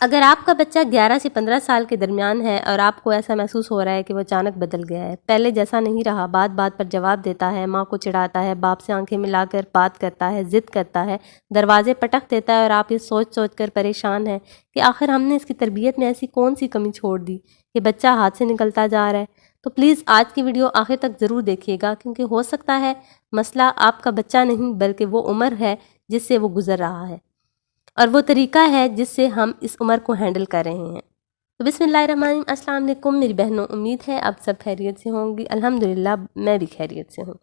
اگر آپ کا بچہ 11 سے 15 سال کے درمیان ہے اور آپ کو ایسا محسوس ہو رہا ہے کہ وہ اچانک بدل گیا ہے، پہلے جیسا نہیں رہا، بات بات پر جواب دیتا ہے، ماں کو چڑھاتا ہے، باپ سے آنکھیں ملا کر بات کرتا ہے، ضد کرتا ہے، دروازے پٹک دیتا ہے، اور آپ یہ سوچ سوچ کر پریشان ہیں کہ آخر ہم نے اس کی تربیت میں ایسی کون سی کمی چھوڑ دی کہ بچہ ہاتھ سے نکلتا جا رہا ہے، تو پلیز آج کی ویڈیو آخر تک ضرور دیکھیے گا، کیونکہ ہو سکتا ہے مسئلہ آپ کا بچہ نہیں بلکہ وہ عمر ہے جس سے وہ گزر رہا ہے، اور وہ طریقہ ہے جس سے ہم اس عمر کو ہینڈل کر رہے ہیں۔ تو بسم اللہ الرحمن الرحیم، السلام علیکم میری بہنوں، امید ہے آپ سب خیریت سے ہوں گی۔ الحمدللہ میں بھی خیریت سے ہوں۔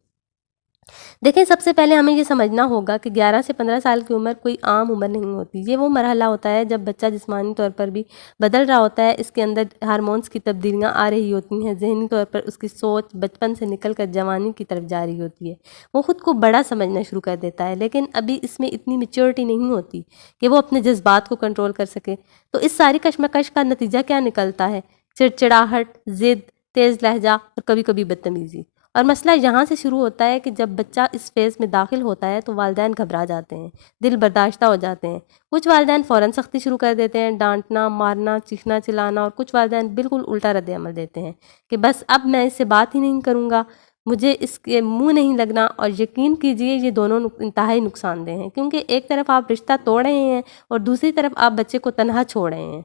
دیکھیں، سب سے پہلے ہمیں یہ سمجھنا ہوگا کہ 11 سے 15 سال کی عمر کوئی عام عمر نہیں ہوتی۔ یہ وہ مرحلہ ہوتا ہے جب بچہ جسمانی طور پر بھی بدل رہا ہوتا ہے، اس کے اندر ہارمونز کی تبدیلیاں آ رہی ہوتی ہیں، ذہنی طور پر اس کی سوچ بچپن سے نکل کر جوانی کی طرف جا رہی ہوتی ہے، وہ خود کو بڑا سمجھنا شروع کر دیتا ہے، لیکن ابھی اس میں اتنی میچورٹی نہیں ہوتی کہ وہ اپنے جذبات کو کنٹرول کر سکے۔ تو اس ساری کشمکش کا نتیجہ کیا نکلتا ہے؟ چڑچڑاہٹ، ضد، تیز لہجہ اور کبھی کبھی بدتمیزی۔ اور مسئلہ یہاں سے شروع ہوتا ہے کہ جب بچہ اس فیز میں داخل ہوتا ہے تو والدین گھبرا جاتے ہیں، دل برداشتہ ہو جاتے ہیں۔ کچھ والدین فوراً سختی شروع کر دیتے ہیں، ڈانٹنا، مارنا، چیخنا چلانا، اور کچھ والدین بالکل الٹا رد عمل دیتے ہیں کہ بس اب میں اس سے بات ہی نہیں کروں گا، مجھے اس کے منہ نہیں لگنا۔ اور یقین کیجئے یہ دونوں انتہائی نقصان دہ ہیں، کیونکہ ایک طرف آپ رشتہ توڑ رہے ہیں اور دوسری طرف آپ بچے کو تنہا چھوڑ رہے ہیں۔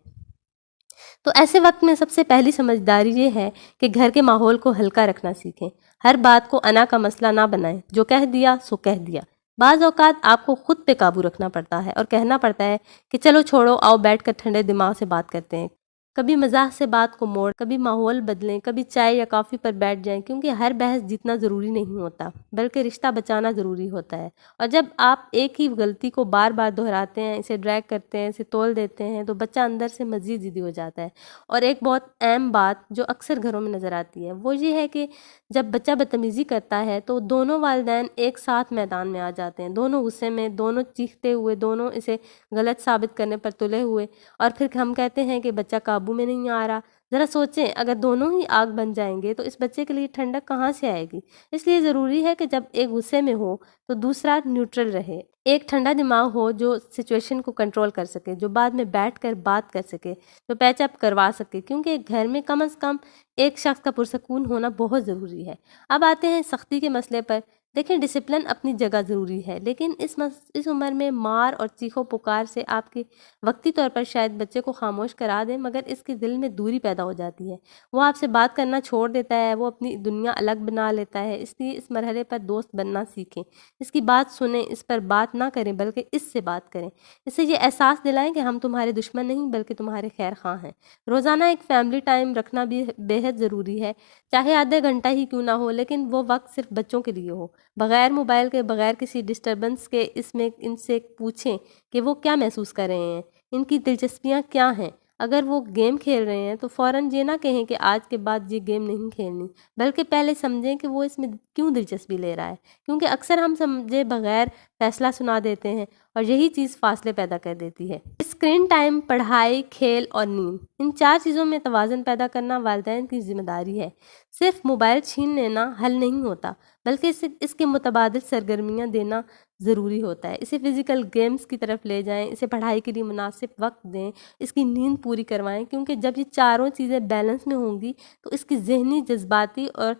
تو ایسے وقت میں سب سے پہلی سمجھداری یہ ہے کہ گھر کے ماحول کو ہلکا رکھنا سیکھیں، ہر بات کو انا کا مسئلہ نہ بنائیں، جو کہہ دیا سو کہہ دیا۔ بعض اوقات آپ کو خود پہ قابو رکھنا پڑتا ہے اور کہنا پڑتا ہے کہ چلو چھوڑو، آؤ بیٹھ کر ٹھنڈے دماغ سے بات کرتے ہیں۔ کبھی مزاح سے بات کو موڑ، کبھی ماحول بدلیں، کبھی چائے یا کافی پر بیٹھ جائیں، کیونکہ ہر بحث جیتنا ضروری نہیں ہوتا بلکہ رشتہ بچانا ضروری ہوتا ہے۔ اور جب آپ ایک ہی غلطی کو بار بار دہراتے ہیں، اسے ڈریگ کرتے ہیں، اسے تول دیتے ہیں، تو بچہ اندر سے مزید ضدی ہو جاتا ہے۔ اور ایک بہت اہم بات جو اکثر گھروں میں نظر آتی ہے وہ یہ ہے کہ جب بچہ بدتمیزی کرتا ہے تو دونوں والدین ایک ساتھ میدان میں آ جاتے ہیں، دونوں غصے میں، دونوں چیختے ہوئے، دونوں اسے غلط ثابت کرنے پر تلے ہوئے، اور پھر ہم کہتے ہیں کہ بچہ قابو میں نہیں آ رہا۔ ذرا سوچیں، اگر دونوں ہی آگ بن جائیں گے تو اس بچے کے لیے ٹھنڈک کہاں سے آئے گی؟ اس لیے ضروری ہے کہ جب ایک غصے میں ہو تو دوسرا نیوٹرل رہے، ایک ٹھنڈا دماغ ہو جو سچویشن کو کنٹرول کر سکے، جو بعد میں بیٹھ کر بات کر سکے، جو پیچ اپ کروا سکے، کیونکہ گھر میں کم از کم ایک شخص کا پرسکون ہونا بہت ضروری ہے۔ اب آتے ہیں سختی کے مسئلے پر۔ دیکھیں، ڈسپلن اپنی جگہ ضروری ہے، لیکن اس عمر میں مار اور چیخو پکار سے آپ کی وقتی طور پر شاید بچے کو خاموش کرا دیں، مگر اس کے دل میں دوری پیدا ہو جاتی ہے، وہ آپ سے بات کرنا چھوڑ دیتا ہے، وہ اپنی دنیا الگ بنا لیتا ہے۔ اس لیے اس مرحلے پر دوست بننا سیکھیں، اس کی بات سنیں، اس پر بات نہ کریں بلکہ اس سے بات کریں، اسے یہ احساس دلائیں کہ ہم تمہارے دشمن نہیں بلکہ تمہارے خیر خواہ ہیں۔ روزانہ ایک فیملی ٹائم رکھنا بھی بے حد ضروری ہے، چاہے آدھے گھنٹہ ہی کیوں نہ ہو، لیکن وہ وقت صرف بچوں کے لیے ہو، بغیر موبائل کے، بغیر کسی ڈسٹربنس کے۔ اس میں ان سے پوچھیں کہ وہ کیا محسوس کر رہے ہیں، ان کی دلچسپیاں کیا ہیں۔ اگر وہ گیم کھیل رہے ہیں تو فوراً یہ نہ کہیں کہ آج کے بعد یہ گیم نہیں کھیلنی، بلکہ پہلے سمجھیں کہ وہ اس میں کیوں دلچسپی لے رہا ہے، کیونکہ اکثر ہم سمجھے بغیر فیصلہ سنا دیتے ہیں اور یہی چیز فاصلے پیدا کر دیتی ہے۔ اسکرین ٹائم، پڑھائی، کھیل اور نیند، ان 4 چیزوں میں توازن پیدا کرنا والدین کی ذمہ داری ہے۔ صرف موبائل چھین لینا حل نہیں ہوتا بلکہ اس کے متبادل سرگرمیاں دینا ضروری ہوتا ہے۔ اسے فزیکل گیمز کی طرف لے جائیں، اسے پڑھائی کے لیے مناسب وقت دیں، اس کی نیند پوری کروائیں، کیونکہ جب یہ چاروں چیزیں بیلنس میں ہوں گی تو اس کی ذہنی، جذباتی اور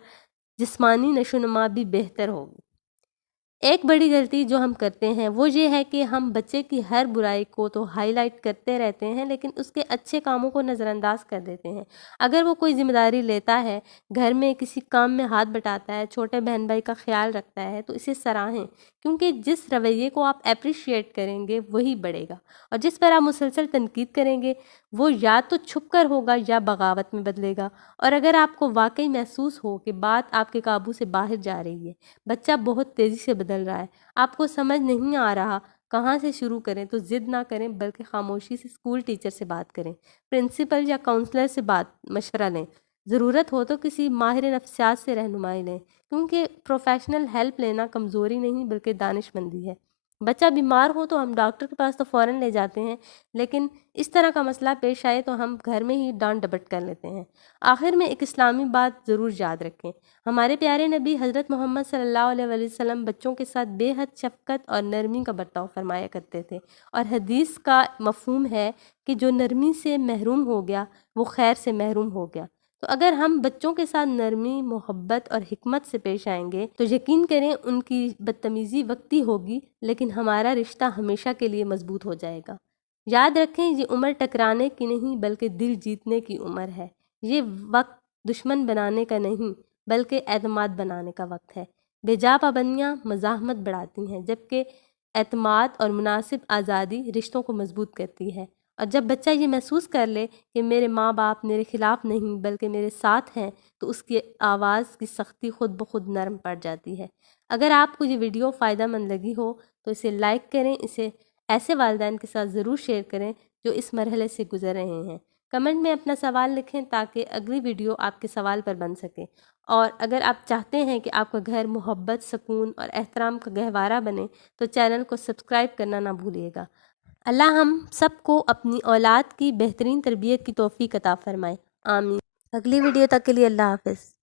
جسمانی نشو و نما بھی بہتر ہوگی۔ ایک بڑی غلطی جو ہم کرتے ہیں وہ یہ ہے کہ ہم بچے کی ہر برائی کو تو ہائی لائٹ کرتے رہتے ہیں، لیکن اس کے اچھے کاموں کو نظر انداز کر دیتے ہیں۔ اگر وہ کوئی ذمہ داری لیتا ہے، گھر میں کسی کام میں ہاتھ بٹاتا ہے، چھوٹے بہن بھائی کا خیال رکھتا ہے، تو اسے سراہیں، کیونکہ جس رویے کو آپ اپریشیٹ کریں گے وہی بڑھے گا، اور جس پر آپ مسلسل تنقید کریں گے وہ یا تو چھپ کر ہوگا یا بغاوت میں بدلے گا۔ اور اگر آپ کو واقعی محسوس ہو کہ بات آپ کے قابو سے باہر جا رہی ہے، بچہ بہت تیزی سے بدل رہا ہے، آپ کو سمجھ نہیں آ رہا کہاں سے شروع کریں، تو ضد نہ کریں بلکہ خاموشی سے اسکول ٹیچر سے بات کریں، پرنسپل یا کاؤنسلر سے مشورہ لیں، ضرورت ہو تو کسی ماہر نفسیات سے رہنمائی لیں، کیونکہ پروفیشنل ہیلپ لینا کمزوری نہیں بلکہ دانش مندی ہے۔ بچہ بیمار ہو تو ہم ڈاکٹر کے پاس تو فوراً لے جاتے ہیں، لیکن اس طرح کا مسئلہ پیش آئے تو ہم گھر میں ہی ڈانٹ ڈپٹ کر لیتے ہیں۔ آخر میں ایک اسلامی بات ضرور یاد رکھیں، ہمارے پیارے نبی حضرت محمد صلی اللہ علیہ وآلہ وسلم بچوں کے ساتھ بے حد شفقت اور نرمی کا برتاؤ فرمایا کرتے تھے، اور حدیث کا مفہوم ہے کہ جو نرمی سے محروم ہو گیا وہ خیر سے محروم ہو گیا۔ تو اگر ہم بچوں کے ساتھ نرمی، محبت اور حکمت سے پیش آئیں گے تو یقین کریں ان کی بدتمیزی وقتی ہوگی، لیکن ہمارا رشتہ ہمیشہ کے لیے مضبوط ہو جائے گا۔ یاد رکھیں یہ عمر ٹکرانے کی نہیں بلکہ دل جیتنے کی عمر ہے۔ یہ وقت دشمن بنانے کا نہیں بلکہ اعتماد بنانے کا وقت ہے۔ بے جا پابندیاں مزاحمت بڑھاتی ہیں، جبکہ اعتماد اور مناسب آزادی رشتوں کو مضبوط کرتی ہے۔ اور جب بچہ یہ محسوس کر لے کہ میرے ماں باپ میرے خلاف نہیں بلکہ میرے ساتھ ہیں، تو اس کی آواز کی سختی خود بخود نرم پڑ جاتی ہے۔ اگر آپ کو یہ ویڈیو فائدہ مند لگی ہو تو اسے لائک کریں، اسے ایسے والدین کے ساتھ ضرور شیئر کریں جو اس مرحلے سے گزر رہے ہیں۔ کمنٹ میں اپنا سوال لکھیں تاکہ اگلی ویڈیو آپ کے سوال پر بن سکے، اور اگر آپ چاہتے ہیں کہ آپ کا گھر محبت، سکون اور احترام کا گہوارہ بنے تو چینل کو سبسکرائب کرنا نہ بھولیے گا۔ اللہ ہم سب کو اپنی اولاد کی بہترین تربیت کی توفیق عطا فرمائے، آمین۔ اگلی ویڈیو تک کے لیے اللہ حافظ۔